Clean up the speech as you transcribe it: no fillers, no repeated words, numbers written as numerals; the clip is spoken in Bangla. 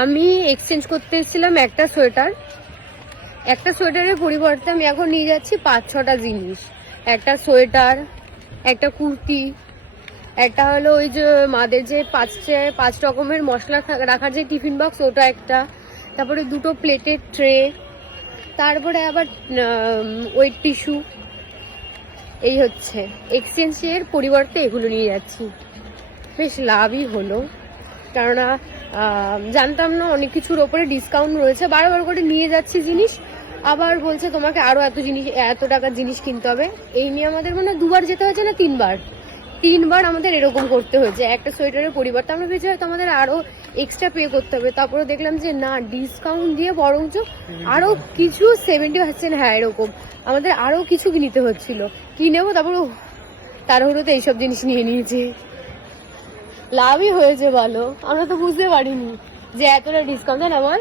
আমি এক্সচেঞ্জ করতে এসেছিলাম একটা সোয়েটারের পরিবর্তে আমি এখন নিয়ে যাচ্ছি 5-6টা জিনিস। একটা সোয়েটার, একটা কুর্তি, একটা হলো ওই যে মাদের যে 5 রকমের মশলা রাখার যে টিফিন বক্স, ওটা একটা, তারপরে 2টো প্লেটের ট্রে, তারপরে আবার ওয়েট টিস্যু। এই হচ্ছে এক্সচেঞ্জের পরিবর্তে এগুলো নিয়ে যাচ্ছি। বেশ লাভই হলো, কেননা জানতাম না অনেক কিছুর ওপরে ডিসকাউন্ট রয়েছে। বারবার করে নিয়ে যাচ্ছি জিনিস, আবার বলছে তোমাকে আরো এত টাকার জিনিস কিনতে হবে। এই নিয়ে আমাদের মানে 2বার যেতে হয়েছে না 3বার আমাদের এরকম করতে হয়েছে একটা সোয়েটারের পরিবর্তে। আমরা ভেবেছি হয়তো আমাদের আরো এক্সট্রা পে করতে হবে, তারপরে দেখলাম যে না, ডিসকাউন্ট দিয়ে বরঞ্চ আরো কিছু 70%, হ্যাঁ এরকম আমাদের আরো কিছু নিতে হচ্ছিল। কি নেবো, তারপরে তাড়াহুড়োতে এইসব জিনিস নিয়ে নিয়েছে। লাভই হয়েছে বলো, আমরা তো বুঝতে পারিনি যে এতটা ডিসকাউন্ট। তাই না বল?